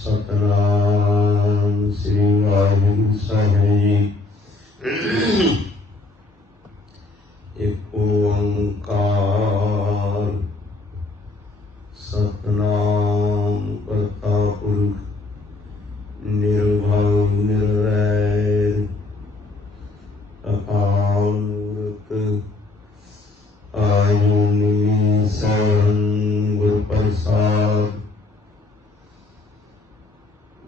सतनाम श्री वाहिगुरु साहिब जी। एक ओंकार सतनाम करता पुरुष निर्भव निर्वैर अकाल मूर्त आयुनि शरण गुरु प्रसाद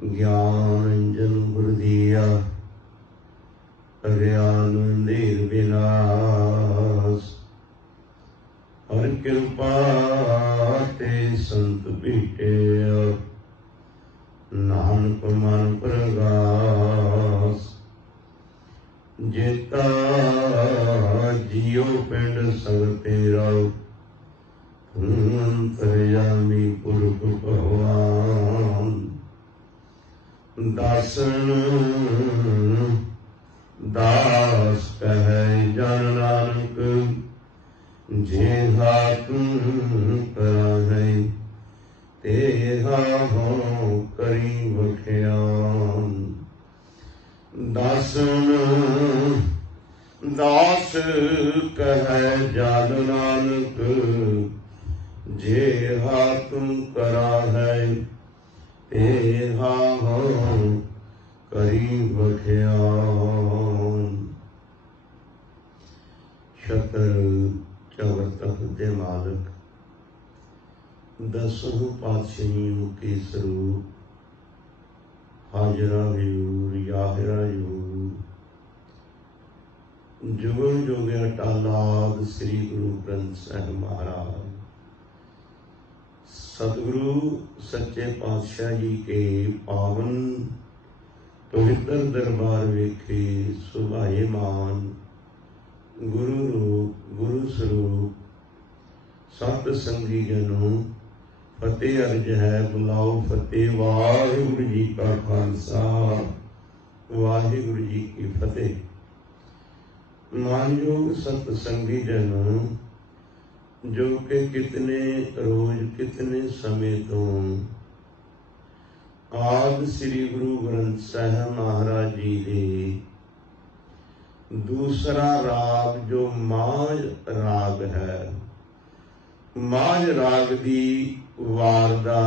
ज्ञान अंजन गुरु दिया अज्ञान अंधेर विनाश हर कृपा ते संत पीटे नानक मन प्रगास जेता जियो पिंड सब तेरा अंतर्यामी पुरख भगवान दासन दास कहे जन नानक जेहा तुम करा है तेहा हो करी बख्यान दासन दास कहे जन नानक जेहा तुम करा है तेहा हो करी बख्यान। शतर चौतक दे मालक दसों पातशाहियों के स्वरूप हाजरा हजूर याहिरा हजूर जुगल जोगे अटालाद श्री गुरु ग्रंथ साहिब महाराज सतगुरु सच्चे पातशाह जी के पावन पवित्र दरबार वेखे सुभाएमान गुरु रूप गुरु स्वरूप सत संगी जनों फतेह अर्ज है बुलाओ फतेह। वाहिगुरु जी का खालसा वाहिगुरु जी की फतेह। मानयोग सत संगी जनों जो कि कितने रोज कितने समय तो आदि श्री गुरु ग्रंथ साहिब महाराज जी दे दूसरा राग जो माझ राग है, माझ राग दी वार दा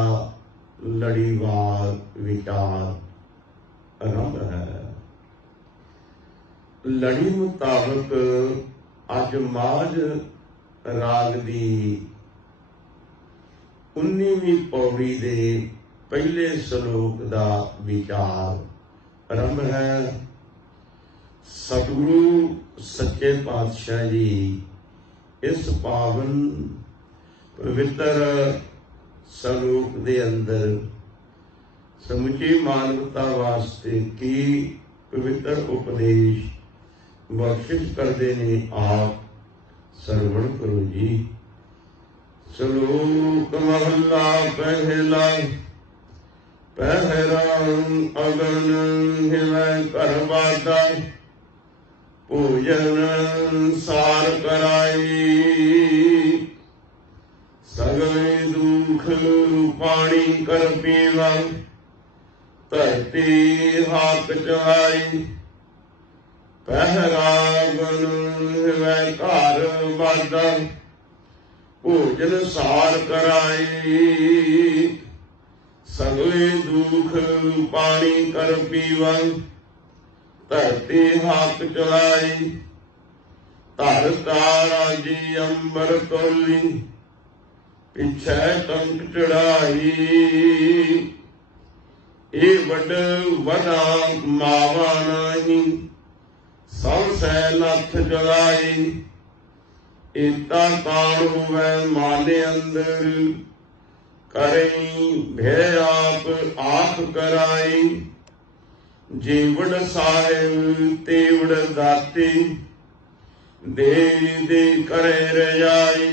लड़ीवार विचार आरंभ है। लड़ी मुताबक अज माझ राग दी 19वीं पौड़ी दे पहले श्लोक दा विचार आरंभ है। सतगुरु सच्चे पातशाह जी इस पावन पवित्र श्लोक दे अंदर समुची मानवता वास्ते की पवित्र उपदेश बख्शिश करते ने। आप श्रवण करो जी। श्लोक महला पहला पहरा अगन हिवै कर बादा पूजन सार कराई सगले दुख पानी कर पीवा धरती हाथ चलाई पहरा अगन हिवै घर बादा भोजन सार कराई सगले दुख पानी कर पीवा धरती हाथ चलाई धर तारा जी अंबर तोली पिछे टंक चढ़ाई ये वड वदा मावा नहीं सब सै लथ जलाई इता काल हुए माले अंदर करई भय आप आख कराई जीवड़ साहिब तेवड़ दाती दे दे करे रजाई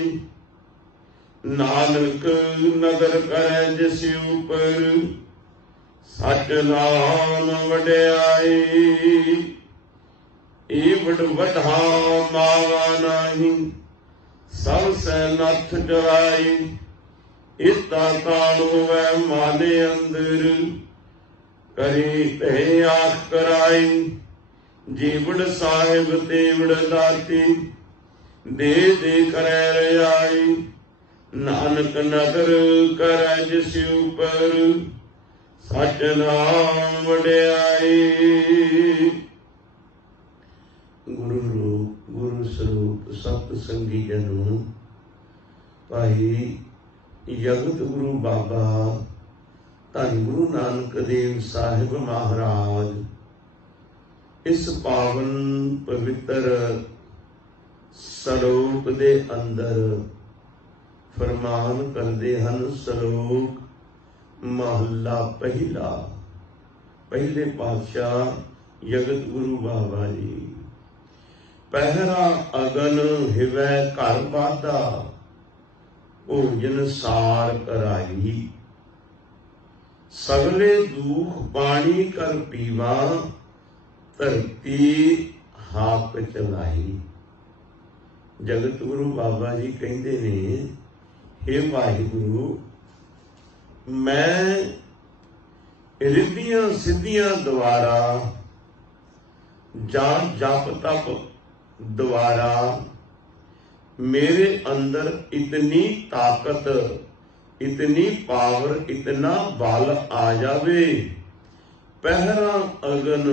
नानक नगर करे जिस ऊपर सच नाम वड्याई ईवड़ वधा मावा नहीं सब सै नथ जलाई इता ताण होवै माने अंदर, करी ते आख कराई, जीवड़ साहिब तेवड़ दाती, दे दे करै रजाई, नानक नगर करै जिस ऊपर, सच नाम वड्याई। गुरु रूप गुरु स्वरूप सत संगी जनों, भाई जगत गुरु बाबा धन गुरु नानक देव साहिब महाराज इस पावन पवित्र सलोक दे अंदर फरमान करते हैं। सलोक महला पहला, पहले पातशाह जगत गुरु बाबा जी। पहरा अगन हिवै घर बाधा, भोजन सार कराई, सगले दुख पानी कर पीवा, धरती हाक चलाई। जगत गुरु बाबा जी कहते ने, हे वाहिगुरु, मैं रिद्धियां सिद्धियां द्वारा जां जप तप द्वारा मेरे अंदर इतनी ताकत, इतनी पावर, इतना बल आ जावे, पहरा अगन,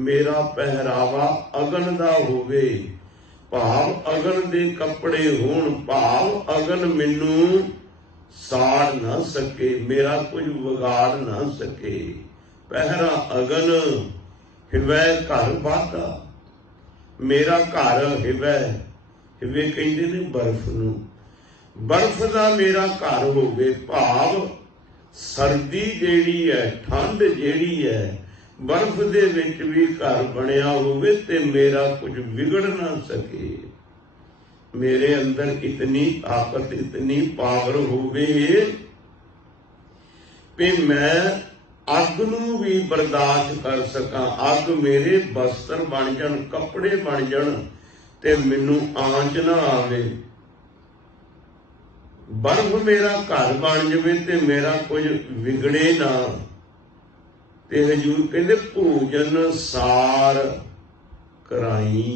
मेरा पहरावा अगन दा होवे, भाव अगन दे कपड़े होण, भाव अगन मैनू साड़ ना सके, मेरा कुछ बिगाड़ ना सके। पहरा अगन हिवै घर बाधा, मेरा घर हिवै, हिवे कहते ने बर्फ नूं, बर्फ दा मेरा घर होवे, भाव सर्दी जेड़ी है, ठंड जेड़ी है, बर्फ दे विच भी घर बनिया होवे ते मेरा कुछ बिगड़ ना सके। मेरे अंदर इतनी ताकत, इतनी पावर होवे कि मैं अग नूं भी बर्दाश्त कर सकां, अग मेरे वस्त्र बन जाण, कपड़े बन जाण ते मैनू आंच ना आवे। बर्फ मेरा घर बन जावे ते मेरा कुछ विगड़े ना। ते हजूर कहंदे भोजन सार कराई,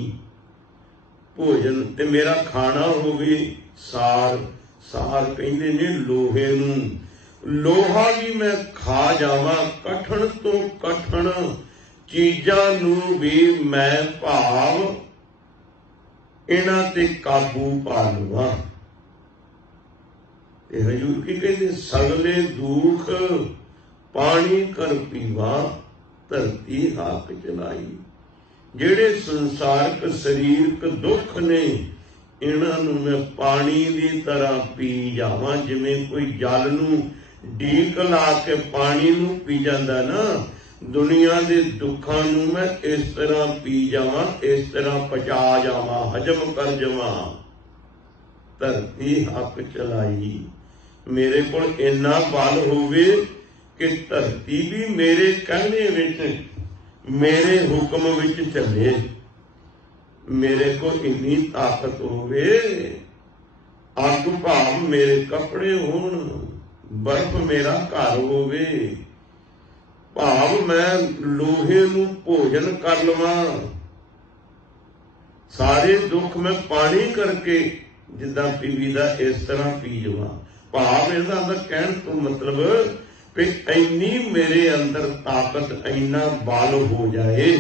भोजन ते मेरा खाना होवे सार। सार कहंदे ने लोहे नूं, लोहा भी मैं खा जावां, कठण तो कठण चीजां नूं भी मैं भाव इन्हां ते काबू पा लवां। ते हजूर की कहंदे सगले दुख पानी कर पीवा, धरती हाक चलाई। जेड़े संसारक शरीरक दुख ने, इन्हां नूं मैं पानी दी तरह पी जावां। जिवें कोई जल नूं ढीक ला के पानी नूं पी जांदा ना, दुनिया दे दुखां नूं मैं इस तरह पी जावां, इस तरह पचा जावां, हजम कर जावां। धरती हक चलाई, मेरे कोल इन्ना बल होवे कि धरती भी मेरे कहने विच, मेरे हुक्म विच चले। मेरे को इन्नी ताकत होवे, अग भाव मेरे कपड़े होण, बर्फ मेरा घर होवे, भाव मैं लोहे नूं भोजन कर लवां। सारे दुख मैं पानी करके जिद्दां पीवीदा इस तरह पी जावां। भाव इहदा कहण तो मतलब कि इन्नी मेरे अंदर ताकत, इन्ना बल हो जाए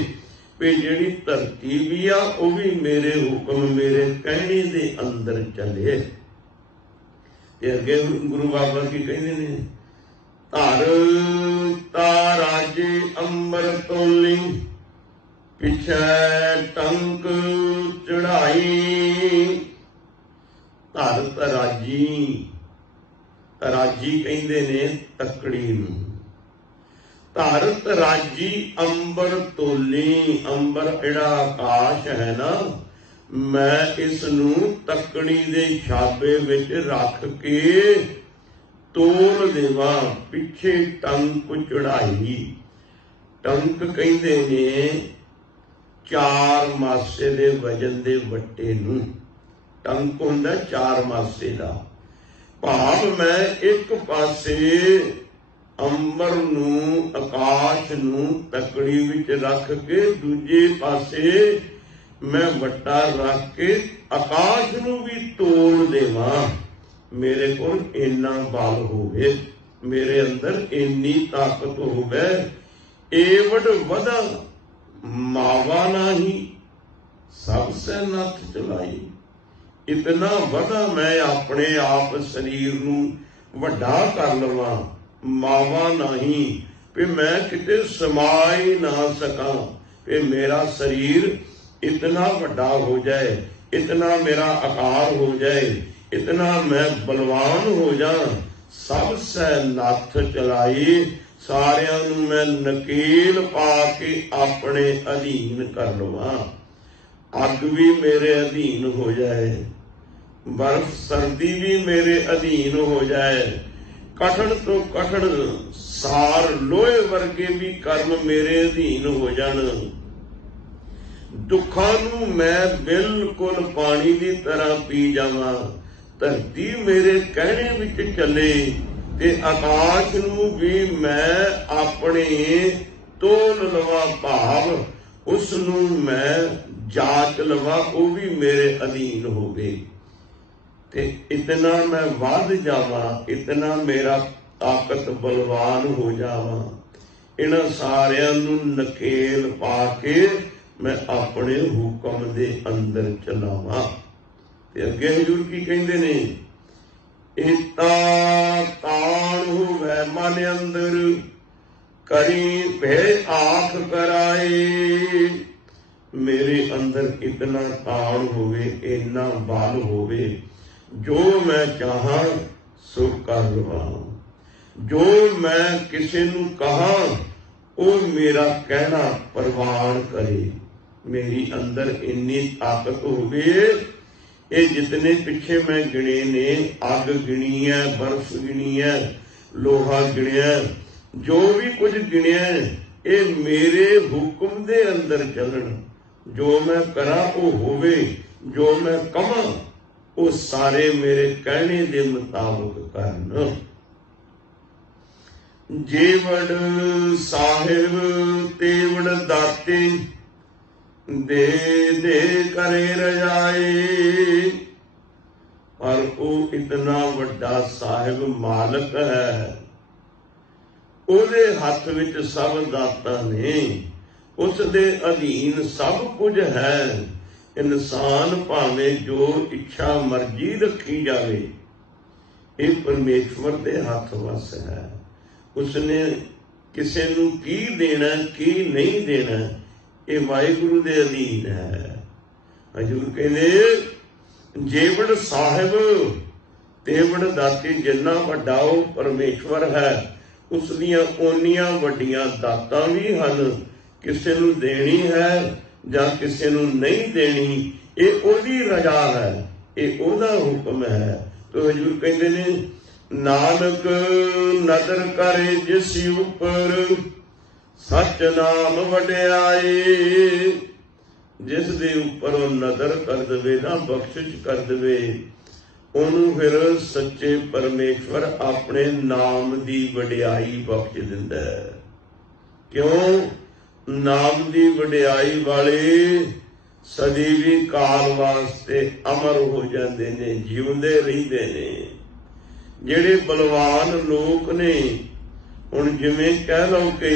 कि जिहड़ी धरती भी आ वो भी मेरे हुक्म, मेरे कहने दे अंदर चले। ते अगे गुरु बाबा की कहंदे ने, धर ताराजे अंबर तोली, पिछे टंक चढ़ाई। धर तराजी, तराजी कहंदे ने तकड़ी नूं। धर तराजी अंबर तोली, अंबर इहड़ा आकाश है ना, मैं इस नूं तकड़ी दे छाबे विच रख के तोल देवां। पिछे टंक चढ़ाई, टंक कहंदे ने 4 मासे दे वजन दे वट्टे नूं। टंक हुंदा 4 मासे दा, ਭਾਵ ਮੈਂ ਇੱਕ ਪਾਸੇ ਅੰਬਰ ਨੂੰ ਆਕਾਸ਼ ਨੂੰ ਤਕੜੀ ਵਿੱਚ ਰੱਖ ਕੇ ਦੂਜੇ ਪਾਸੇ ਮੈਂ ਵੱਟਾ ਰੱਖ ਕੇ ਆਕਾਸ਼ ਨੂੰ ਵੀ ਤੋੜ ਦੇਵਾਂ। ਮੇਰੇ ਕੋਲ ਇੰਨਾ ਬਲ ਹੋਵੇ, ਮੇਰੇ ਅੰਦਰ ਇੰਨੀ ਤਾਕਤ ਹੋਵੇ। ਏਵਡ ਵਧਾ ਮਾਵਾ ਨਹੀਂ ਸਭ ਸੇ ਨੱਥ ਚਲਾਈ। ਇਤਨਾ ਵਧਾ ਮੈਂ ਆਪਣੇ ਆਪ ਸਰੀਰ ਨੂੰ ਵੱਡਾ ਕਰ ਲਵਾਂ, ਮਾਵਾ ਨਹੀਂ ਵੀ ਮੈਂ ਕਿਤੇ ਸਮਾ ਹੀ ਨਾ ਸਕਾਂ, ਵੀ ਮੇਰਾ ਸਰੀਰ इतना ਵੱਡਾ ਹੋ ਜਾਏ, इतना मेरा आकार हो जाए, इतना मैं बलवान हो जा। सब सै नथ चलाई, सारियां नूं मैं नकेल पा के अपने अधीन कर लवां। अग भी मेरे अधीन हो जाए, बर्फ सर्दी भी मेरे अधीन हो जाए, कठिन तो कठिन सार लोहे वर्गे भी कर्म मेरे अधीन हो जाण। दुखां नूं मैं बिल्कुल पानी की तरह पी जावां, धरती मेरे कहने विच चले ते आकाश नूं भी मैं अपने तोल लवां, भाव उस नूं मैं जाच लवां, वो भी मेरे अधीन होवे। ते इतना मैं वध जावां, इतना मेरा ताकत बलवान हो जावां, इन्हां सारियां नूं नकेल पा के मैं अपने हुक्म दे अंदर चलावां। ते अगे हजूर की कहंदे ने, इता ताण होवै मन अंदर, करी भय आख कराए। मेरे अंदर इतना ताण होवे, इतना बल होवे, जो मैं चाहां सो कर लवां, जो मैं किसी नूं कहां वो मेरा कहना प्रवान करे। मेरी अंदर इन्नी ताकत होवे, ये जितने पिछे मैं गिने ने, अग गिनी है, बर्फ गिनी है, लोहा गिनिया, जो भी कुछ गिनिया, ये मेरे हुक्म दे अंदर चलन। जो मैं करा वो होवे, जो मैं कहां वो सारे मेरे कहने दे मुताबिक करन। जेवड़ साहिब तेवड़ दाते, दे दे करे रजाए। पर वो इतना वड्डा साहिब मालक है, ਉਹਦੇ ਹੱਥ ਵਿੱਚ ਸਭ ਦਾਤਾਂ ਨੇ, ਉਸ ਦੇ ਅਧੀਨ ਸਭ ਕੁਝ ਹੈ। ਇਨਸਾਨ ਭਾਵੇਂ ਜੋ ਇੱਛਾ ਮਰਜ਼ੀ ਰੱਖੀ ਜਾਵੇ, ਇਹ ਪਰਮੇਸ਼ਵਰ ਦੇ ਹੱਥ ਵੱਸ ਹੈ। ਉਸਨੇ ਕਿਸੇ ਨੂੰ ਕੀ ਦੇਣਾ ਕੀ ਨਹੀਂ ਦੇਣਾ, ਇਹ ਵਾਹਿਗੁਰੂ ਦੇ ਅਧੀਨ ਹੈ। ਹਜ਼ੂਰ ਕਹਿੰਦੇ, ਜੇਵੜ ਸਾਹਿਬ ਤੇਵੜ ਦਾਤੇ, ਜਿੰਨਾ ਵੱਡਾ ਉਹ ਪਰਮੇਸ਼ਵਰ ਹੈ, ਉਸ ਦੀਆਂ ਓਨੀਆਂ ਵੱਡੀਆਂ ਦਾਤਾਂ ਵੀ ਹਨ। ਕਿਸੇ ਨੂੰ ਦੇਣੀ ਹੈ ਜਾਂ ਕਿਸੇ ਨੂੰ ਨਹੀਂ ਦੇਣੀ, ਇਹ ਉਹਦੀ ਰਜ਼ਾ ਹੈ, ਇਹ ਉਹਦਾ ਹੁਕਮ ਹੈ। ਤੋ ਹਜ਼ੂਰ ਕਹਿੰਦੇ ਨੇ, ਨਾਨਕ ਨਦਰ ਕਰੇ ਜਿਸ ਉੱਪਰ, ਸੱਚ ਨਾਮ ਵਡਿਆਏ। ਜਿਸ ਦੇ ਉੱਪਰ ਉਹ ਨਦਰ ਕਰ ਦੇਵੇ ਨਾ, ਬਖਸ਼ਿਸ਼ ਕਰ ਦੇਵੇ, ਉਹਨੂੰ ਫਿਰ ਸੱਚੇ ਪਰਮੇਸ਼ਵਰ ਆਪਣੇ ਨਾਮ ਦੀ ਵਡਿਆਈ ਬਖਸ਼ ਦਿੰਦਾ ਹੈ। ਕਿਉਂ? ਨਾਮ ਦੀ ਵਡਿਆਈ ਵਾਲੇ ਸਦੀਵੀ ਕਾਲ ਵਾਸਤੇ ਅਮਰ ਹੋ ਜਾਂਦੇ ਨੇ, ਜਿਉਂਦੇ ਰਹਿੰਦੇ ਨੇ। ਜਿਹੜੇ ਬਲਵਾਨ ਲੋਕ ਨੇ, ਹੁਣ ਜਿਵੇਂ ਕਹਿ ਲਓ ਕਿ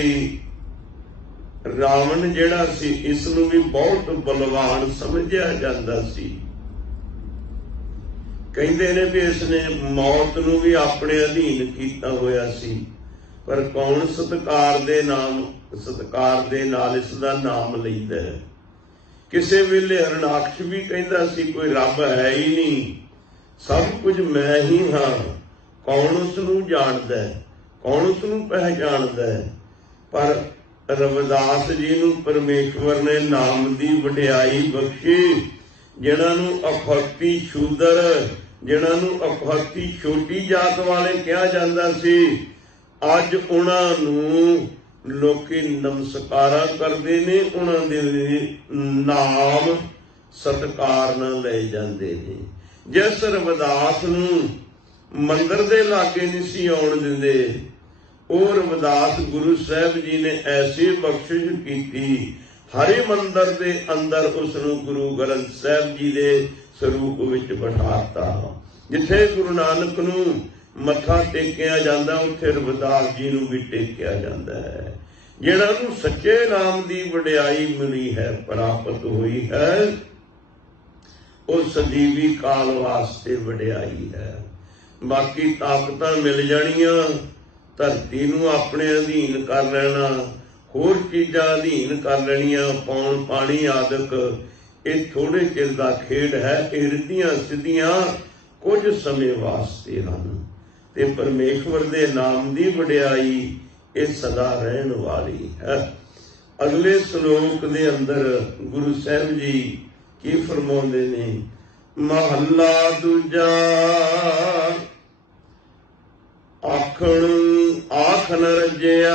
ਰਾਵਣ ਜਿਹੜਾ ਸੀ, ਇਸ ਨੂੰ ਵੀ ਬਹੁਤ ਬਲਵਾਨ ਸਮਝਿਆ ਜਾਂਦਾ ਸੀ। ਕਹਿੰਦੇ ਨੇ ਵੀ ਇਸ ਨੇ ਮੌਤ ਨੂੰ ਵੀ ਆਪਣੇ ਅਧੀਨ ਕੀਤਾ ਹੋਇਆ ਸੀ, ਪਰ ਕੌਣ ਸਤਿਕਾਰ ਦੇ ਨਾਲ ਇਸ ਦਾ ਨਾਮ ਲੈਂਦਾ ਹੈ। ਕਿਸੇ ਵੇਲੇ ਹਰਨਾਕਸ਼ ਵੀ ਕਹਿੰਦਾ ਸੀ, ਕੋਈ ਰੱਬ ਹੈ ਹੀ ਨਹੀਂ, ਸਭ ਕੁਝ ਮੈਂ ਹੀ ਹਾਂ। ਕੌਣ ਉਸ ਨੂੰ ਜਾਣਦਾ ਹੈ, ਕੌਣ ਉਸ ਨੂੰ ਪਹਿਚਾਣਦਾ ਹੈ? ਪਰ ਰਵਿਦਾਸ ਜੀ ਨੂੰ ਪਰਮੇਸ਼ਵਰ ਨੇ ਨਾਮ ਦੀ ਵਡਿਆਈ ਬਖਸ਼ੀ। ਜਿਹਨਾਂ ਨੂੰ ਅਖੌਤੀ ਸ਼ੂਦਰ, ਜਿਹਨਾਂ ਨੂੰ ਅਖੌਤੀ ਛੋਟੀ ਜਾਤ ਵਾਲੇ ਕਿਹਾ ਜਾਂਦਾ ਸੀ, ਅੱਜ ਉਹਨਾਂ ਨੂੰ ਲੋਕੀ ਨਮਸਕਾਰਾਂ ਕਰਦੇ ਨੇ, ਉਹਨਾਂ ਦੇ ਨਾਮ ਸਤਿਕਾਰ ਨਾਲ ਲਏ ਜਾਂਦੇ ਨੇ। ਜਿਸ ਰਵਿਦਾਸ ਨੂੰ ਮੰਦਰ ਦੇ ਲਾਗੇ ਨਹੀਂ ਸੀ ਆਉਣ ਦਿੰਦੇ। ਉਹ ਰਵਿਦਾਸ ਗੁਰੂ ਸਾਹਿਬ ਜੀ ਨੇ ਐਸੀ ਬਖਸ਼ਿਸ਼ ਕੀਤੀ, ਹਰੇ ਮੰਦਰ ਦੇ ਅੰਦਰ ਉਸ ਨੂੰ ਗੁਰੂ ਗ੍ਰੰਥ ਸਾਹਿਬ ਜੀ ਦੇ ਸਰੂਪ ਵਿੱਚ ਬਿਠਾਤਾ। ਜਿੱਥੇ ਗੁਰੂ ਨਾਨਕ ਨੂੰ ਮੱਥਾ ਟੇਕਿਆ ਜਾਂਦਾ, ਉੱਥੇ ਰਵਿਦਾਸ ਜੀ ਨੂੰ ਵੀ ਟੇਕਿਆ ਜਾਂਦਾ ਹੈ। ਜਿਹੜਾ ਨੂੰ ਸੱਚੇ ਨਾਮ ਦੀ ਵਡਿਆਈ ਮਿਲੀ ਹੈ, ਪ੍ਰਾਪਤ ਹੋਈ ਹੈ, ਉਹ ਸਦੀਵੀ ਕਾਲ ਵਾਸਤੇ ਵਡਿਆਈ ਹੈ। ਬਾਕੀ ਤਾਕਤਾਂ ਮਿਲ ਜਾਣੀਆਂ, ਧਰਤੀ ਨੂੰ ਆਪਣੇ ਅਧੀਨ ਕਰ ਲੈਣਾ, ਹੋਰ ਚੀਜ਼ਾਂ ਅਧੀਨ ਕਰ ਲੈਣੀਆਂ, ਪੌਣ ਪਾਣੀ ਆਦਿਕ, ਇਹ ਥੋੜੇ ਚਿਰ ਦਾ ਖੇਡ ਹੈ। ਇਹ ਰਿੱਧੀਆਂ ਸਿੱਧੀਆਂ ਕੁਝ ਸਮੇਂ ਵਾਸਤੇ ਹਨ ਤੇ ਪਰਮੇਸ਼ਵਰ ਦੇ ਨਾਮ ਦੀ ਵਡਿਆਈ ਇਹ ਸਦਾ ਰਹਿਣ ਵਾਲੀ ਹੈ। ਅਗਲੇ ਸ਼ਲੋਕ ਦੇ ਅੰਦਰ ਗੁਰੂ ਸਾਹਿਬ ਜੀ ਕੀ ਫਰਮਾਉਂਦੇ ਨੇ? ਮਹੱਲਾ ਦੂਜਾ। ਆਖਣ ਆਖ ਨ ਰੱਜਿਆ,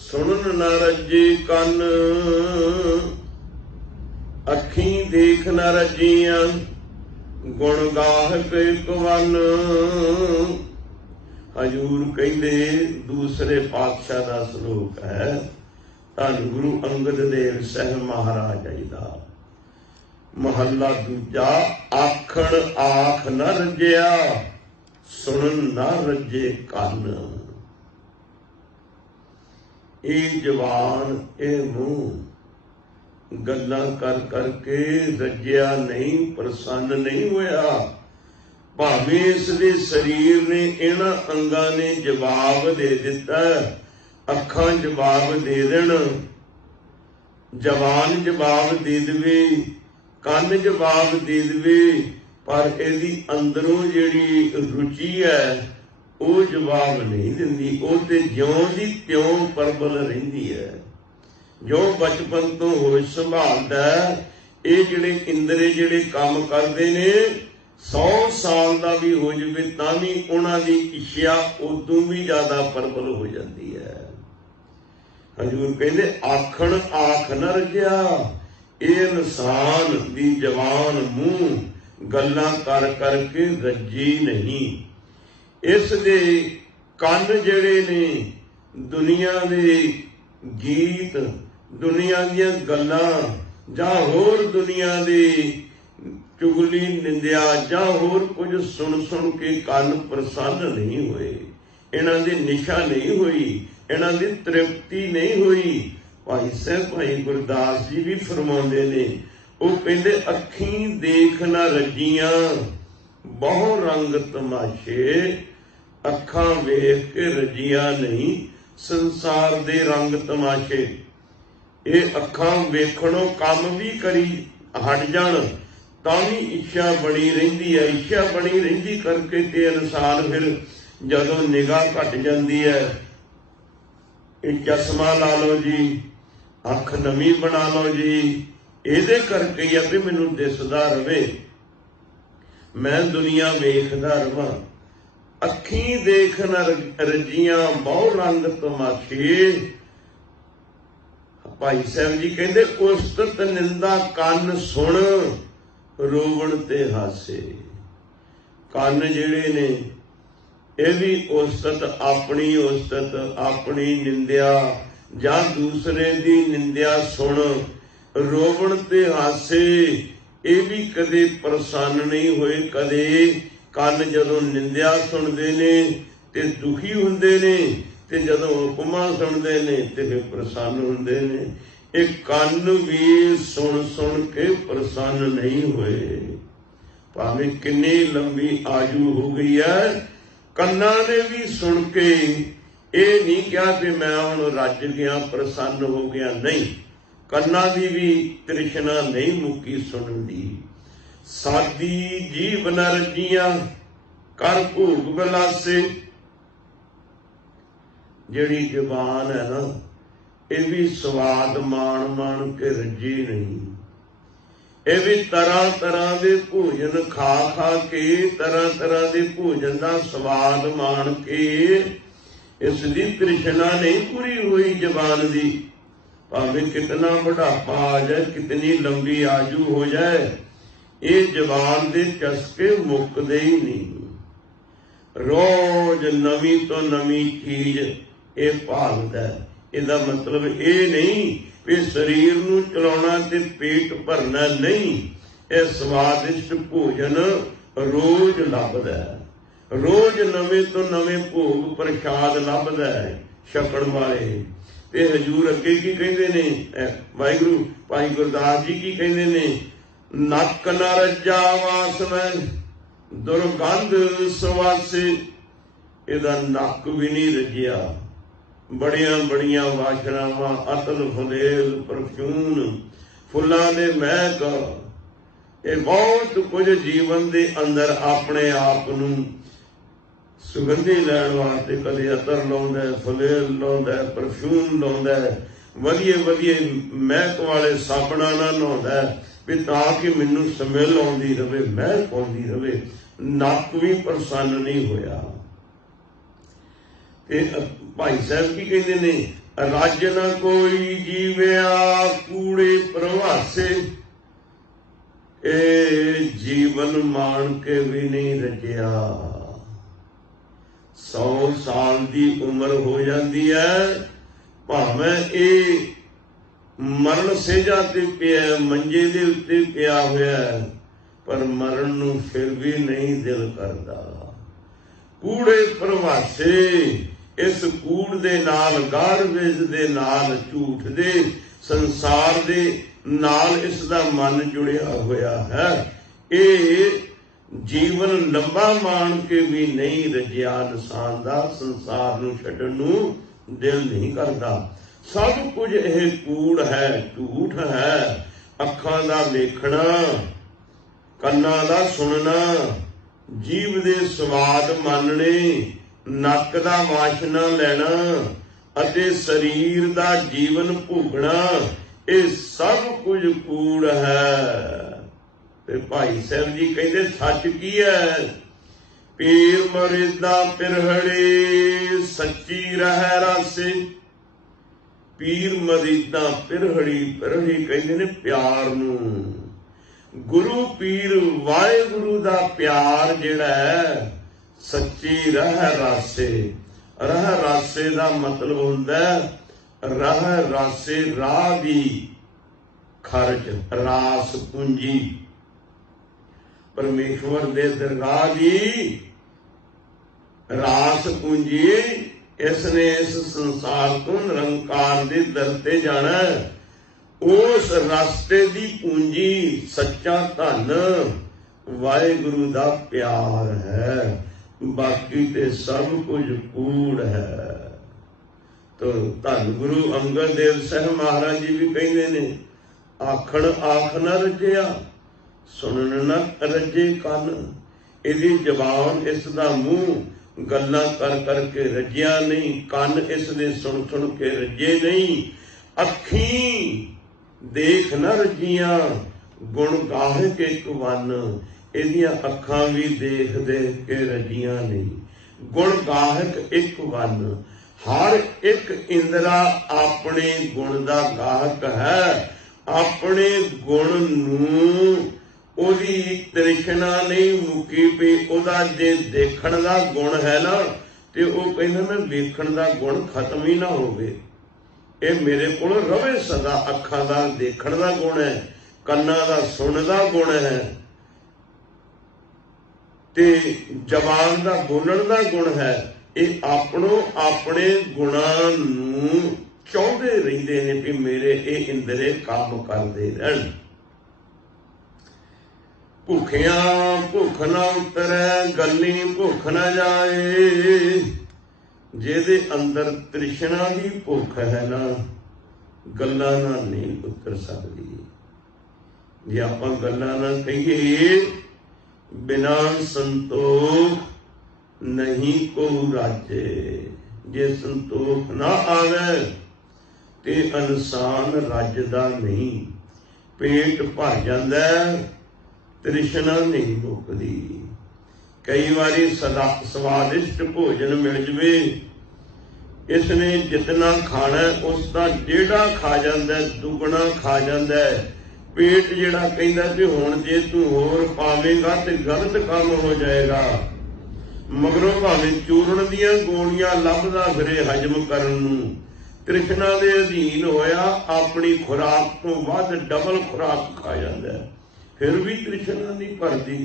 ਸੁਣਨ ਨ ਰੱਜੀ ਕੰਨ, ਅੱਖੀਂ ਦੇਖ ਨ ਰੱਜੀਆਂ, ਗੁਣ ਗਾਹਕ ਇਕ ਵੰਨ। ਹਜ਼ੂਰ ਕਹਿੰਦੇ ਦੂਸਰੇ ਪਾਤਸ਼ਾਹ ਦਾ ਸ਼ਲੋਕ ਹੈ, ਧੰਨ ਗੁਰੂ ਅੰਗਦ ਦੇਵ ਸਾਹਿਬ ਮਹਾਰਾਜ ਜੀ ਦਾ। ਮਹੱਲਾ ਦੂਜਾ। ਆਖਣ ਆਖ ਨ ਰੱਜਿਆ, ਸੁਣਨ ਨਾ ਰੱਜੇ ਕੰਨ। ਇਹ ਜ਼ਬਾਨ, ਇਹ ਮੂੰਹ ਗੱਲਾਂ ਕਰ ਕਰਕੇ ਰੱਜਿਆ ਨਹੀਂ, ਪ੍ਰਸੰਨ ਨਹੀਂ ਹੋਇਆ। ਭਾਵੇਂ ਇਸ ਦੇ ਸਰੀਰ ਨੇ, ਇਹਨਾਂ ਅੰਗਾਂ ਨੇ ਜਵਾਬ ਦੇ ਦਿੱਤਾ, ਅੱਖਾਂ ਜਵਾਬ ਦੇ ਦੇਣ, ਜ਼ਬਾਨ ਜਵਾਬ ਦੇ ਦੇਵੇ, ਕੰਨ ਜਵਾਬ ਦੇ ਦੇਵੇ, ਪਰ ਇਹਦੀ ਅੰਦਰੋਂ ਜਿਹੜੀ ਰੁਚੀ ਹੈ ਉਹ ਜਵਾਬ ਨਹੀਂ ਦਿੰਦੀ। ਉਹ ਤੇ ਜਿਉਂ ਦੀ ਤਿਉਂ ਪ੍ਰਬਲ ਰਹਿੰਦੀ ਹੈ। ਜੋ ਬਚਪਨ ਤੋਂ ਹੋਸ਼ ਸੰਭਾਲਦਾ, ਇਹ ਜਿਹੜੇ ਇੰਦਰੇ ਜਿਹੜੇ ਕੰਮ ਕਰਦੇ ਨੇ, 100 ਸਾਲ ਦਾ ਵੀ ਹੋ ਜਾਵੇ ਤਾਂ ਵੀ ਉਹਨਾਂ ਦੀ ਇੱਛਾ ਉਦੋਂ ਵੀ ਜ਼ਿਆਦਾ ਪ੍ਰਬਲ ਹੋ ਜਾਂਦੀ ਹੈ। ਹਜ਼ੂਰ ਕਹਿੰਦੇ ਆਖਣ ਆਖ ਨ ਰੱਜਿਆ। ਇਹ ਇਨਸਾਨ ਦੀ ਜ਼ਬਾਨ, ਮੂੰਹ ਗੱਲਾਂ ਕਰ ਕਰਕੇ ਰੱਜੀ ਨਹੀਂ। ਇਸ ਦੇ ਕੰਨ ਜਿਹੜੇ ਨੇ, ਦੁਨੀਆ ਦੇ ਗੀਤ, ਦੁਨੀਆ ਦੀਆਂ ਗੱਲਾਂ ਜਾਂ ਹੋਰ ਦੁਨੀਆ ਦੀ ਚੁਗਲੀ ਨਿੰਦਿਆ ਜਾਂ ਹੋਰ ਕੁਝ ਸੁਣ ਸੁਣ ਕੇ ਕੰਨ ਪ੍ਰਸੰਨ ਨਹੀਂ ਹੋਏ, ਇਹਨਾਂ ਦੀ ਨਿਸ਼ਾ ਨਹੀਂ ਹੋਈ, ਇਹਨਾਂ ਦੀ ਤ੍ਰਿਪਤੀ ਨਹੀਂ ਹੋਈ। ਭਾਈ ਸਾਹਿਬ ਭਾਈ ਗੁਰਦਾਸ ਜੀ ਵੀ ਫਰਮਾਉਂਦੇ ਨੇ, ਉਹ ਕਹਿੰਦੇ ਅੱਖੀਂ ਦੇਖ ਨਾ ਰੱਜੀਆਂ, ਬਹੁ ਰੰਗ ਤਮਾਸ਼ੇ। ਅੱਖਾਂ ਵੇਖ ਕੇ ਰੱਜੀਆਂ ਨਹੀਂ, ਸੰਸਾਰ ਦੇ ਰੰਗ ਤਮਾਸ਼ੇ। ਇਹ ਅੱਖਾਂ ਵੇਖਣੋਂ ਕੰਮ ਵੀ ਕਰੀ ਹਟ ਜਾਣ ਤਾਂ ਵੀ ਇੱਛਾ ਬਣੀ ਰਹਿੰਦੀ ਹੈ। ਇੱਛਾ ਬਣੀ ਰਹਿੰਦੀ ਕਰਕੇ ਤੇ ਇਨਸਾਨ ਫਿਰ ਜਦੋਂ ਨਿਗਾਹ ਘਟ ਜਾਂਦੀ ਹੈ, ਇਹ ਚਸ਼ਮਾ ਲਾ ਲਓ ਜੀ, ਅੱਖ ਨਵੀਂ ਬਣਾ ਲਓ ਜੀ, ਇਹਦੇ ਕਰਕੇ ਹੀ ਆ ਵੀ ਮੈਨੂੰ ਦਿਸਦਾ ਰਵੇ, ਮੈਂ ਦੁਨੀਆ ਵੇਖਦਾ ਰਵਾਂ। ਅੱਖੀਂ ਦੇਖ ਨ ਰੱਜੀਆਂ, ਬਹੁ ਰੰਗ ਤਮਾਸ਼ੇ। ਭਾਈ ਸਾਹਿਬ ਜੀ ਕਹਿੰਦੇ ਉਸਤਤ ਨਿੰਦਾ ਕੰਨ ਸੁਣ, ਰੋਵਣ ਤੇ ਹਾਸੇ। ਕੰਨ ਜਿਹੜੇ ਨੇ ਇਹ ਵੀ ਉਸਤਤ, ਆਪਣੀ ਉਸਤਤ, ਆਪਣੀ ਨਿੰਦਿਆ ਜਾਂ ਦੂਸਰੇ ਦੀ ਨਿੰਦਿਆ ਸੁਣ, ਰੋਵਣ ਤੇ ਹਾਸੇ। ਇਹ ਵੀ ਕਦੇ ਪ੍ਰਸੰਨ ਨਹੀਂ ਹੋਏ। ਕਦੇ ਕੰਨ ਜਦੋਂ ਨਿੰਦਿਆ ਸੁਣਦੇ ਨੇ ਤੇ ਦੁਖੀ ਹੁੰਦੇ ਨੇ, ਤੇ ਜਦੋਂ ਹੁਕਮਾਂ ਸੁਣਦੇ ਨੇ ਤੇ ਫਿਰ ਪ੍ਰਸੰਨ ਹੁੰਦੇ ਨੇ। ਇਹ ਕੰਨ ਵੀ ਸੁਣ ਸੁਣ ਕੇ ਪ੍ਰਸੰਨ ਨਹੀਂ ਹੋਏ। ਭਾਵੇਂ ਕਿੰਨੀ ਲੰਬੀ ਆਯੂ ਹੋ ਗਈ ਹੈ, ਕੰਨਾਂ ਨੇ ਵੀ ਸੁਣ ਕੇ ਇਹ ਨਹੀਂ ਕਿਹਾ ਕਿ ਮੈਂ ਹੁਣ ਰੱਜ ਗਿਆ, ਪ੍ਰਸੰਨ ਹੋ ਗਿਆ। ਨਹੀਂ, ਕੰਨਾਂ ਦੀ ਵੀ ਤ੍ਰਿਸ਼ਨਾ ਨਹੀਂ ਮੁੱਕੀ ਸੁਣਨ ਦੀ। ਸਾਦੀ ਜੀਵ ਨ ਰੱਜੀਆਂ, ਕਰ ਭੂਗ ਬਿਲਾਸੇ। ਜਿਹੜੀ ਜ਼ਬਾਨ ਹੈ ਨਾ, ਇਹ ਵੀ ਸਵਾਦ ਮਾਣ ਮਾਣ ਕੇ ਰੱਜੀ ਨਹੀਂ। ਇਹ ਵੀ ਤਰ੍ਹਾਂ ਤਰ੍ਹਾਂ ਦੇ ਭੋਜਨ ਖਾ ਖਾ ਕੇ, ਤਰ੍ਹਾਂ ਤਰ੍ਹਾਂ ਦੇ ਭੋਜਨ ਦਾ ਸਵਾਦ ਮਾਣ ਕੇ ਇਸ ਦੀ ਤ੍ਰਿਸ਼ਨਾ ਨਹੀਂ ਪੂਰੀ ਹੋਈ ਜ਼ਬਾਨ ਦੀ। ਭਾਵੇਂ ਕਿਤਨਾ ਬੁਢਾਪਾ ਆ ਜਾਏ, ਕਿਤਨੀ ਲੰਬੀ ਆਯੂ ਹੋ ਜਾਏ, ਇਹ ਜ਼ਬਾਨ ਦੇ ਚਸਕੇ ਮੁੱਕਦੇ ਹੀ ਨਹੀਂ। रोज नवी तो नवी चीज ये भालदा। इहदा मतलब ये नहीं भी शरीर नूं चलाउणा ते पेट भरना नहीं। ये स्वादिष्ट भोजन रोज लभदा है, रोज नवे तो नवे भोग प्रसाद लभदा है छकण वाले। ते हजूर अगे की कहंदे ने, वाहिगुरू भाई गुरदास जी की कहंदे ने, नक न रज्जा वासना दुर्गंध सवासे। इहदा नक भी नहीं रजिया, बड़िया बड़िया वासनावां, अतल फलेल परफ्यून, फुल्लां दे महक, ये बहुत कुछ जीवन दे अंदर अपने आप नूं सुगंधी लैण वास्ते कदे अतर लाउंदा है, फलेल लाउंदा है, परफ्यूम लाउंदा है, वधिए वधिए महक वाले साबणा नाल नहाउंदा है भी ताकि मैनूं समैल आउंदी रहे, महक आउंदी रहे। नक भी प्रसन्न नहीं होया। भाई साहब की कहते ने, रज न कोई जीविया कूड़े प्रवासे। ए जीवन मान के भी नहीं रजिया। 100 साल की उम्र हो जाती है, भावें ए मरण सेजा ते पिया, मंजे दे उत्ते पिया होया, पर मरण नूं फिर भी नहीं दिल करदा। कूड़े प्रवासे, इस कूड़ दे नाल, गारबेज दे नाल, झूठ दे संसार दे नाल इसदा मन जुड़िया होया है। ये जीवन लंबा मान के भी नहीं रजिया इंसान दा, संसार नूं छड्डण नूं दिल नहीं करदा। सब कुछ यह कूड़ है, झूठ है। अखां दा वेखना, कन्नां दा सुनना, जीव दे स्वाद मानने, नक दा वाशना लैना अते शरीर दा जीवन भोगना, ये सब कुछ कूड़ है। ते भाई साहब जी कहते सच की है, पीर मरीदा पिरहड़ी सच्ची रह रासे। पीर मरीदा पिरहड़ी, पिरहड़ी कहते ने प्यार नूं। गुरु पीर वाहिगुरू दा प्यार जिहड़ा है सच्ची रह रासे। रह रासे दा मतलब हुंदा रह रासे, राह दी खर्च, रास पूंजी। परमेश्वर दे दरगाह दी रास पूंजी। इसने इस संसार तो निरंकार दे दर ते जाना। उस रास्ते दी पूंजी सच्चा धन वाहिगुरू दा प्यार है, बाकी ते सब कुछ कूड़ है। तो धन गुरु अंगद देव साहब महाराज जी भी कहते ने, आखण आख न रजिया, सुनन न रजे कन। इहदी जबान, इसदा मूँह गल्लां कर करके रजिया नहीं, कन इसदे सुन सुन के रजे नहीं, अखीं देख न रजिया, गुण गाहक एक वन। इहदियां अखां भी देख देख के रजिया नहीं, गुण गाहक एक वन। हर एक इंद्रा अपने गुण दा गाहक है। अपने गुण नूं ओदी तृष्णा नहीं मुकी पई। ओदा जे देखण दा गुण है ना, ते ओह कहंदा मैं वेखण दा गुण खत्म ही ना होवे, ये मेरे कोल रवे सदा। अखां दा देखण दा गुण है, कन्नां दा सुणन दा गुण है, ते जबान दा बोलण दा गुण है। ये आपणो अपने गुणां नूं चाहुंदे रहिंदे ने कि मेरे ये इंद्रे काम करदे रहण। भुखिया भुख ना उतरै, गल्ली भुख ना जाए। जिहदे अंदर तृष्णा की भुख है ना, गल्लां नाल नहीं उतर सकदी। जे आपां गल्लां ना कहिए, बिना संतोख नहीं को राजे। जे संतोख ना आवे ते इंसान रजदा नहीं। पेट भर जांदा, तृष्णा नहीं मुकदी। कई बारी स्वादिष्ट भोजन मिल जवे, इसने जितना खाना उसका डेढ़ा खा जांदा, दुगना खा जांदा। पेट जिहड़ा कहंदा कि हुण जे तू होर पावेगा ते गलत काम हो जाएगा। मगरों भावें चूरण दीआं गोलियां लभदा फिरे हजम करन नूं। तृष्णा दे अधीन होया अपनी खुराक तो वध डबल खुराक खा जाता है, फिर भी तृष्णा नहीं भरती,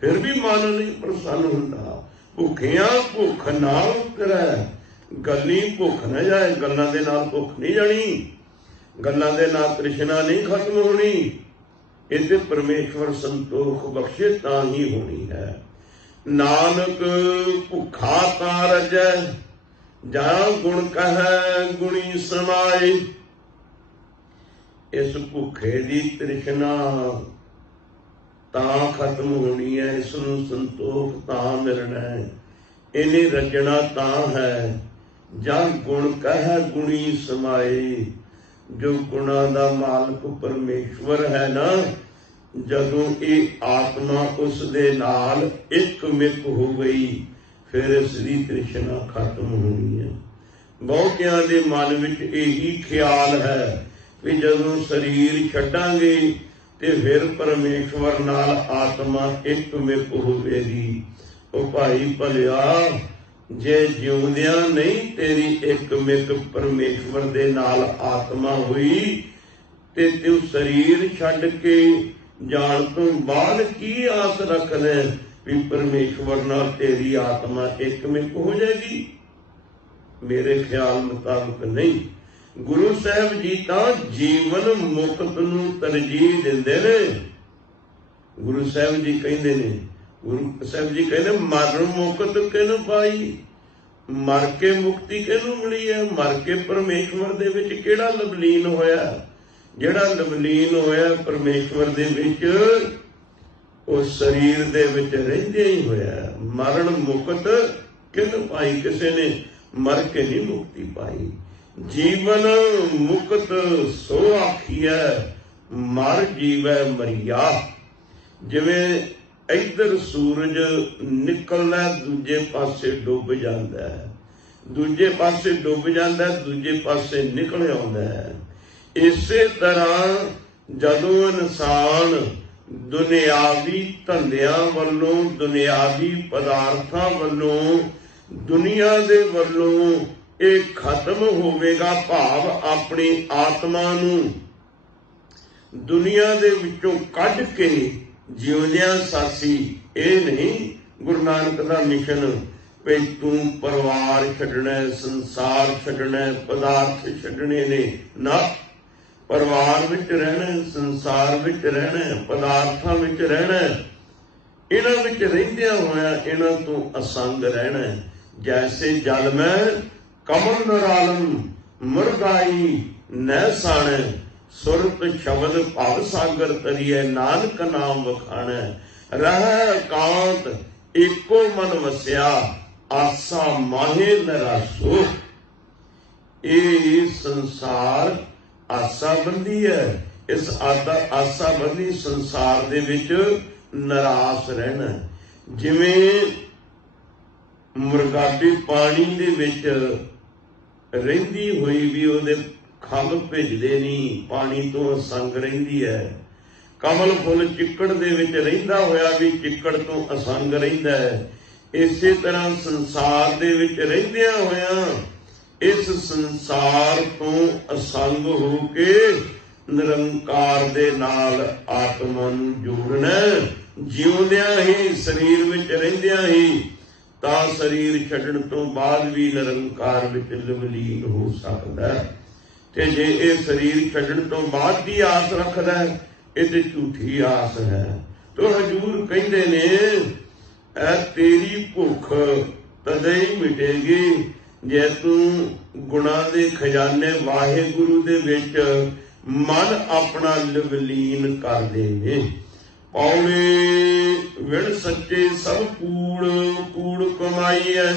फिर भी मन नहीं प्रसन्न हुंदा। भुखिया भुख ना उतरै, गली भुख न जाए, गल्लां दे नाल भुख नहीं जानी, गल्लां दे नाल तृष्णा नहीं खत्म होनी। इसे परमेश्वर संतोख बख्शे तां ही होनी है। नानक भुखा तां रजै, जहाँ गुण कह गुणी समाए। इस भुखे दी तृष्णा तां खत्म होनी है, इसनूं संतोख तां मिलना है, इन्हें रचना तां है जहाँ गुण कह गुणी समाए। जो गुणा दा मालक परमेश्वर है ना, जदों ये आत्मा उस दे नाल एक मिक हो गई, फिर इसकी तृष्णा खत्म होनी है। बहुतियां दे मन विच यही ख्याल है कि जदों शरीर छड्डांगे ते फिर परमेश्वर नाल आत्मा एक मिक होवेगी। ओ भाई भलिया, जे जिउंदियां नहीं तेरी एक मिक परमेश्वर दे नाल आत्मा हुई ते तू शरीर छड्ड के जाण तो बाद की आस रखना भी परमेश्वर नाल तेरी आत्मा एक मिक हो जाएगी? मेरे ख्याल मुताबिक नहीं। गुरु साहब जी तां जीवन मुक्त नूं तरजीह दिंदे ने। गुरु साहब जी कहंदे ने, गुरु साहब जी कहंदे मरण मुक्त किहनूं पाई, मर के मुक्ति किहनूं मिली है? मर के परमेश्वर दे विच किहड़ा लवलीन होया? जिहड़ा लवलीन होया परमेश्वर दे विच, उस शरीर दे विच रहिंदे ही होया। मरण मुक्त किहनूं पाई? किसे ने मर के नहीं मुक्ति पाई। जीवन मुक्त सो आखिया, मर जीवै मरिया। जिवें इधर सूरज निकलना दूजे पासे डुब जाता है, दूजे पासे डुब जाता है, दूजे पासे निकल आउंदा है। इसे तरह जदों इंसान दुनियावी धंधियां वल्लों, दुनियावी पदार्थां वल्लों, दुनिया दे वल्लों ਇਹ खत्म होवेगा, भाव अपनी आत्मा नूं दुनिया दे विचों कढ के जिउंदियां सासी। ये नहीं गुरु नानक दा मिशन भी तू परिवार छड्डना, संसार छड्डना, पदार्थ छड्डने ने ना। परिवार विच रहना, संसार विच रहना, पदार्थां विच रहना, इन्हां विच रहिंदियां होया इन्हां तों असंग रहना। जैसे जल में कमल नरालम मुरगाई न साण, सुरत शब्द भव सागर तरिए, नानक नाम वखाण। रह कांत एको मन वसिया, आसा माहे नरासो। ये संसार आसा बंदी है, इस आसा बंदी संसार दे विच नरास रहना। जिवें मुरगाबी पानी दे विच रहिंदी होई भी उहदे खंभ भिजदे नहीं, पानी तो असंग रहिंदी है। कमल फुल चिक्कड़ दे विच रहिंदा होया भी चिक्कड़ तो असंग रहिंदा है। इसे तरह संसार दे विच रहिंदियां होया इस संसार तो असंग हो के निरंकार दे नाल आत्मा नूं जोड़ना। जिउंदियां ही शरीर विच रहिंदियां ही तां शरीर छड्डण तो बाद भी निरंकार विच लवलीन हो सकदा है। ते जे ये शरीर छड्डण तो बाद की आस रखदा है, ये ते झूठी आस है। तो हजूर कहंदे ने ऐ तेरी भुख तदे ही मिटेगी जे तू गुणां दे खजाने वाहिगुरू दे विच मन अपना लवलीन कर देवे। पौड़े विण सच्चे सब कूड़ कूड़ कमाई है।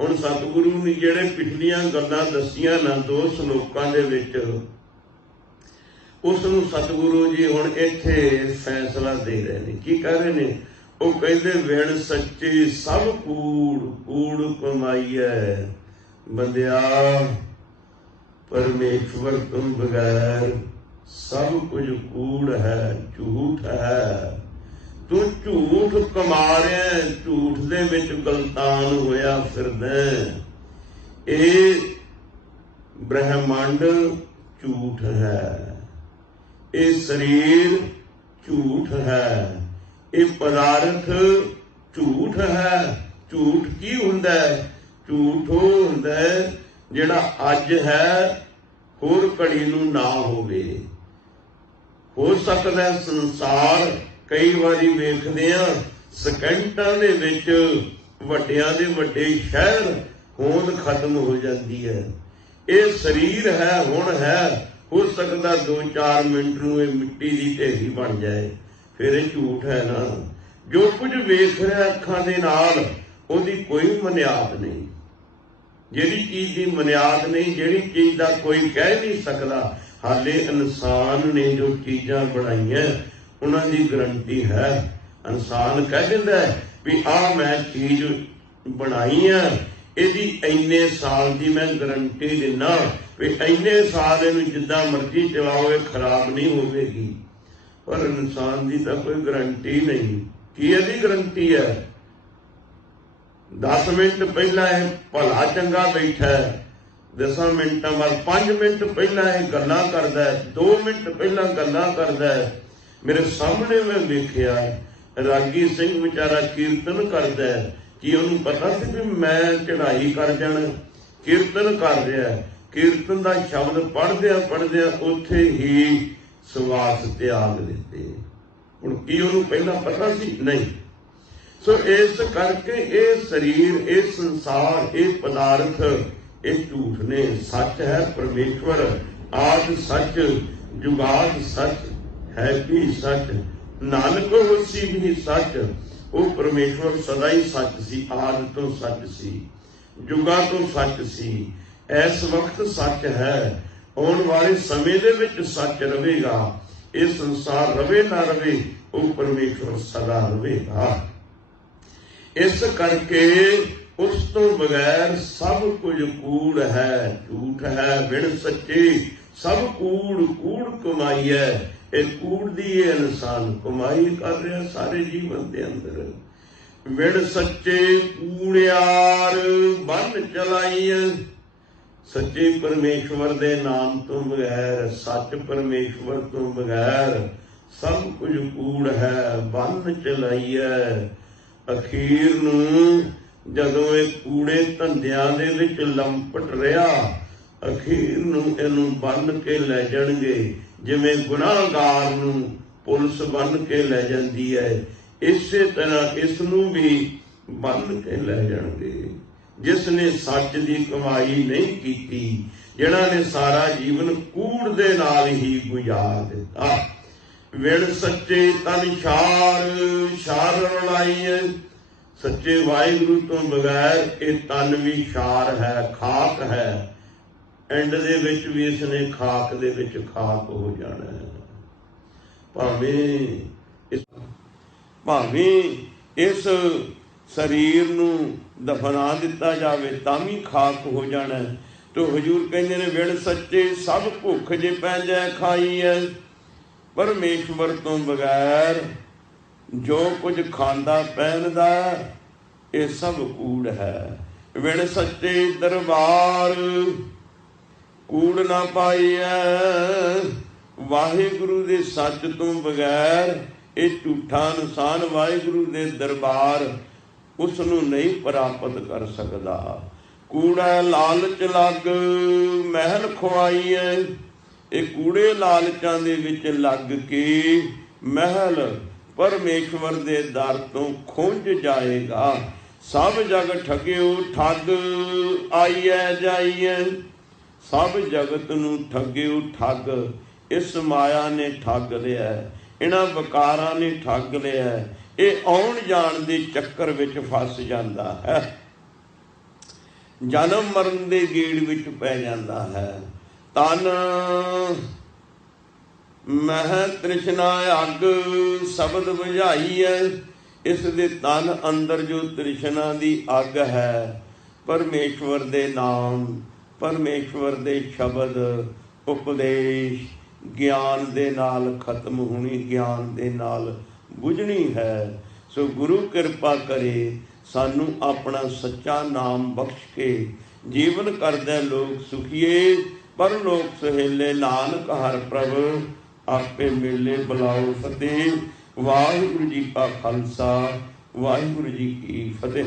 हुण सतगुरु ने जिहड़े पिछलियां गल्लां दसियां ना 2 श्लोकां दे विच, उस नूं सतगुरु जी हुण इत्थे फैसला दे रहे ने। की कह रहे ने? वो कहंदे विण सच्चे सब कूड़ कूड़ कमाई है। बंदिया, परमेश्वर तुम बगैर सब कुछ कूड़ है, झूठ है। ਤੂੰ ਝੂਠ ਕਮਾ ਰਿਹਾ, ਝੂਠ ਦੇ ਵਿੱਚ ਗਲਤਾਨ ਹੋਇਆ ਫਿਰਦਾ। ਇਹ ਬ੍ਰਹਿਮੰਡ ਝੂਠ ਹੈ, ਇਹ ਸਰੀਰ ਝੂਠ ਹੈ, ਇਹ ਪਦਾਰਥ ਝੂਠ ਹੈ। ਝੂਠ ਕੀ ਹੁੰਦਾ ਹੈ? ਝੂਠ ਉਹ ਹੁੰਦਾ ਹੈ ਜਿਹੜਾ ਅੱਜ ਹੈ ਹੋਰ ਘੜੀ ਨੂੰ ਨਾ ਹੋਵੇ। ਹੋ ਸਕਦਾ ਸੰਸਾਰ ਕਈ ਵਾਰੀ ਵੇਖਦੇ ਆ ਸਕਿੰਟਾਂ ਦੇ ਵਿੱਚ ਵੱਡਿਆਂ ਦੇ ਵੱਡੇ ਸ਼ਹਿਰ ਹੋਂਦ ਖਤਮ ਹੋ ਜਾਂਦੀ ਹੈ। ਇਹ ਸਰੀਰ ਹੈ, ਹੁਣ ਹੈ, ਹੋ ਸਕਦਾ 2-4 ਮਿੰਟ ਨੂੰ ਇਹ ਮਿੱਟੀ ਦੀ ਢੇਰੀ ਬਣ ਜਾਏ, ਫਿਰ ਇਹ ਝੂਠ ਹੈ ਨਾ। ਜੋ ਕੁਝ ਵੇਖ ਰਿਹਾ ਅੱਖਾਂ ਦੇ ਨਾਲ ਉਹਦੀ ਕੋਈ ਬੁਨਿਆਦ ਨਹੀਂ। ਜਿਹੜੀ ਚੀਜ਼ ਦੀ ਬੁਨਿਆਦ ਨਹੀਂ, ਜਿਹੜੀ ਚੀਜ਼ ਦਾ ਕੋਈ ਕਹਿ ਨਹੀਂ ਸਕਦਾ, ਹਾਲੇ ਇਨਸਾਨ ਨੇ ਜੋ ਚੀਜ਼ਾਂ ਬਣਾਈਆਂ ਉਹਨਾਂ ਦੀ ਗਰੰਟੀ ਹੈ। ਇਨਸਾਨ ਕਹਿ ਦਿੰਦਾ ਵੀ ਆਹ ਮੈਂ ਚੀਜ਼ ਬਣਾਈ ਆ, ਇਹਦੀ ਇੰਨੇ ਸਾਲ ਦੀ ਮੈਂ ਗਰੰਟੀ ਦਿੰਦਾ ਵੀ ਇੰਨੇ ਸਾਲ ਇਹਨੂੰ ਜਿੱਦਾਂ ਮਰਜ਼ੀ ਚਲਾਓ ਇਹ ਖਰਾਬ ਨਹੀਂ ਹੋਵੇਗੀ। ਪਰ ਇਨਸਾਨ ਦੀ ਤਾਂ ਕੋਈ ਗਰੰਟੀ ਨਹੀਂ। ਕੀ ਇਹਦੀ ਗਰੰਟੀ ਹੈ? 10 ਮਿੰਟ ਪਹਿਲਾਂ ਇਹ ਭਲਾ ਚੰਗਾ ਬੈਠਾ ਹੈ, 10 ਮਿੰਟਾਂ ਬਾਅਦ 5 ਮਿੰਟ ਪਹਿਲਾਂ ਇਹ ਗੱਲਾਂ ਕਰਦਾ ਹੈ, 2 ਮਿੰਟ ਪਹਿਲਾਂ ਗੱਲਾਂ ਕਰਦਾ ਹੈ। ਮੇਰੇ ਸਾਹਮਣੇ ਮੈਂ ਵੇਖਿਆ ਰਾਗੀ ਸਿੰਘ ਵਿਚਾਰਾ ਕੀਰਤਨ ਕਰਦਾ ਹੈ, ਕਿ ਉਹਨੂੰ ਪਤਾ ਸੀ ਵੀ ਮੈਂ ਚੜ੍ਹਾਈ ਕਰ ਜਾਣਾ। ਕੀਰਤਨ ਕਰ ਰਿਹਾ, ਕੀਰਤਨ ਦਾ ਸ਼ਬਦ ਪੜ੍ਹਦਿਆਂ ਉੱਥੇ ਹੀ ਸਵਾਸ ਤਿਆਗ ਦਿੱਤੇ। ਹੁਣ ਕੀ ਉਹਨੂੰ ਪਹਿਲਾਂ ਪਤਾ ਸੀ? ਨਹੀਂ। ਸੋ ਇਸ ਕਰਕੇ ਇਹ ਸਰੀਰ, ਇਹ ਸੰਸਾਰ, ਇਹ ਪਦਾਰਥ, ਇਹ ਝੂਠ ਨੇ। ਸੱਚ ਹੈ ਪਰਮੇਸ਼ਵਰ, ਆਦਿ ਸੱਚ, ਜੁਗਾਦ ਸੱਚ, ਹੈ ਵੀ ਸੱਚ, ਨਾਨਕ ਹੋਸੀ ਵੀ ਸੱਚ। ਉਹ ਪਰਮੇਸ਼ਵਰ ਸਦਾ ਹੀ ਸੱਚ ਸੀ, ਆਦਿ ਤੋਂ ਸੱਚ ਸੀ, ਜੁਗਾਂ ਤੋਂ ਸੱਚ ਸੀ, ਇਸ ਵਕਤ ਸੱਚ ਹੈ, ਆਉਣ ਵਾਲੇ ਸਮੇਂ ਦੇ ਵਿੱਚ ਸੱਚ ਰਹੇਗਾ। ਇਹ ਸੰਸਾਰ ਰਵੇ ਨਾ ਰਵੇ, ਉਹ ਪਰਮੇਸ਼ਵਰ ਸਦਾ ਰਹੇਗਾ। ਇਸ ਕਰਕੇ ਉਸ ਤੋਂ ਬਗੈਰ ਸਭ ਕੁਝ ਕੂੜ ਹੈ, ਝੂਠ ਹੈ, ਬਿਨ ਸੱਚੇ ਸਭ ਕੂੜ, ਕੂੜ ਕਮਾਈ ਹੈ। ਇਹ ਕੂੜ ਦੀ ਇਹ ਇਨਸਾਨ ਕਮਾਈ ਕਰ ਰਿਹਾ ਸਾਰੇ ਜੀਵਨ ਦੇ ਅੰਦਰ। ਬਿਨ ਸੱਚੇ ਕੂੜਿਆਰ ਬੰਨ ਚਲਾਈ। ਸੱਚੇ ਪਰਮੇਸ਼ਵਰ ਦੇ ਨਾਮ ਤੋਂ ਬਗੈਰ, ਸੱਚ ਪਰਮੇਸ਼ਵਰ ਤੋਂ ਬਗੈਰ ਸਭ ਕੁਝ ਕੂੜ ਹੈ, ਬੰਨ ਚਲਾਈਐ। ਅਖੀਰ ਨੂੰ ਜਦੋਂ ਇਹ ਕੂੜੇ ਧੰਦਿਆਂ ਦੇ ਵਿੱਚ ਲੰਪਟ ਰਿਹਾ, ਅਖੀਰ ਨੂੰ ਇਹਨੂੰ ਬੰਨ ਕੇ ਲੈ ਜਾਣਗੇ। ਜਿਵੇਂ ਗੁਨਾਹਗਾਰ ਨੂੰ ਪੁਲਿਸ ਬੰਨ ਕੇ ਲੈ ਜਾਂਦੀ ਹੈ, ਇਸੇ ਤਰ੍ਹਾਂ ਇਸ ਨੂੰ ਵੀ ਬੰਨ ਕੇ ਲੈ ਜਾਣਗੇ। ਜਿਸ ਨੇ ਸੱਚ ਦੀ ਕਮਾਈ ਨਹੀਂ ਕੀਤੀ, ਜਿਹਨਾਂ ਨੇ ਸਾਰਾ ਜੀਵਨ ਕੂੜ ਦੇ ਨਾਲ ਹੀ ਗੁਜ਼ਾਰ ਦਿੱਤਾ। ਵਿਣ ਸੱਚੇ ਤਨ ਸ਼ਾਰ ਰਲਾਈ। ਸੱਚੇ ਵਾਹਿਗੁਰੂ ਤੋਂ ਬਗੈਰ ਇਹ ਤਨ ਵੀ ਸ਼ਾਰ ਹੈ, ਖਾਕ ਹੈ। ਐਂਡ ਦੇ ਵਿੱਚ ਵੀ ਇਸ ਨੇ ਖਾਕ ਦੇ ਵਿੱਚ ਖਾਕ ਹੋ ਜਾਣਾ ਹੈ। ਭਾਵੇਂ ਇਸ ਸਰੀਰ ਨੂੰ ਦਫਨਾ ਦਿੱਤਾ ਜਾਵੇ ਤਾਂ ਵੀ ਖਾਕ ਹੋ ਜਾਣਾ। ਤੇ ਹਜ਼ੂਰ ਕਹਿੰਦੇ ਨੇ ਵਿਣ ਸੱਚੇ ਸਭ ਭੁੱਖ ਜੇ ਪੈ ਜਾਏ ਖਾਈ ਹੈ। ਪਰਮੇਸ਼ਵਰ ਤੋਂ ਬਗੈਰ ਜੋ ਕੁਝ ਖਾਂਦਾ ਪਹਿਨਦਾ ਇਹ ਸਭ ਕੂੜ ਹੈ। ਵਿਣ ਸੱਚੇ ਦਰਬਾਰ ਕੂੜ ਨਾ ਪਾਈਐ। ਵਾਹਿਗੁਰੂ ਦੇ ਸੱਚ ਤੋਂ ਬਗੈਰ ਇਹ ਝੂਠਾ ਇਨਸਾਨ ਵਾਹਿਗੁਰੂ ਦੇ ਦਰਬਾਰ ਉਸ ਨੂੰ ਨਹੀਂ ਪ੍ਰਾਪਤ ਕਰ ਸਕਦਾ। ਕੂੜਾ ਲਾਲਚ ਲੱਗ ਮਹਿਲ ਖੁਆਈਐ। ਇਹ ਕੂੜੇ ਲਾਲਚਾਂ ਦੇ ਵਿੱਚ ਲੱਗ ਕੇ ਮਹਿਲ ਪਰਮੇਸ਼ਵਰ ਦੇ ਦਰ ਤੋਂ ਖੁੰਝ ਜਾਏਗਾ। ਸਭ ਜਗ ਠਗਿਓ ਠੱਗ ਆਈਐ ਜਾਈਐ। ਸਭ ਜਗਤ ਨੂੰ ਠਗਿਓ ਠੱਗ। ਇਸ ਮਾਇਆ ਨੇ ਠੱਗ ਲਿਆ, ਇਹਨਾਂ ਵਕਾਰਾਂ ਨੇ ਠੱਗ ਲਿਆ। ਇਹ ਆਉਣ ਜਾਣ ਦੇ ਚੱਕਰ ਵਿੱਚ ਫਸ ਜਾਂਦਾ ਹੈ, ਜਨਮ ਮਰਨ ਦੇ ਗੇੜ ਵਿੱਚ ਪੈ ਜਾਂਦਾ ਹੈ। ਤਨ ਮਹਿ ਤ੍ਰਿਸ਼ਨਾ ਅੱਗ ਸ਼ਬਦ ਬੁਝਾਈ ਹੈ। ਇਸ ਦੇ ਤਨ ਅੰਦਰ ਜੋ ਤ੍ਰਿਸ਼ਨਾ ਦੀ ਅੱਗ ਹੈ, ਪਰਮੇਸ਼ਵਰ ਦੇ ਨਾਮ, ਪਰਮੇਸ਼ਵਰ ਦੇ ਸ਼ਬਦ, ਉਪਦੇਸ਼, ਗਿਆਨ ਦੇ ਨਾਲ ਖਤਮ ਹੋਣੀ, ਗਿਆਨ ਦੇ ਨਾਲ ਬੁਝਣੀ ਹੈ। ਸੋ ਗੁਰੂ ਕਿਰਪਾ ਕਰੇ ਸਾਨੂੰ ਆਪਣਾ ਸੱਚਾ ਨਾਮ ਬਖਸ਼ ਕੇ ਜੀਵਨ ਕਰਦੈ ਲੋਕ ਸੁਖੀਏ, ਪਰ ਲੋਕ ਸੁਹੇਲੇ ਨਾਨਕ ਹਰ ਪ੍ਰਭ ਆਪੇ ਮੇਲੇ ਬੁਲਾਓ ਫਤਿਹ। ਵਾਹਿਗੁਰੂ ਜੀ ਕਾ ਖਾਲਸਾ, ਵਾਹਿਗੁਰੂ ਜੀ ਕੀ ਫਤਿਹ।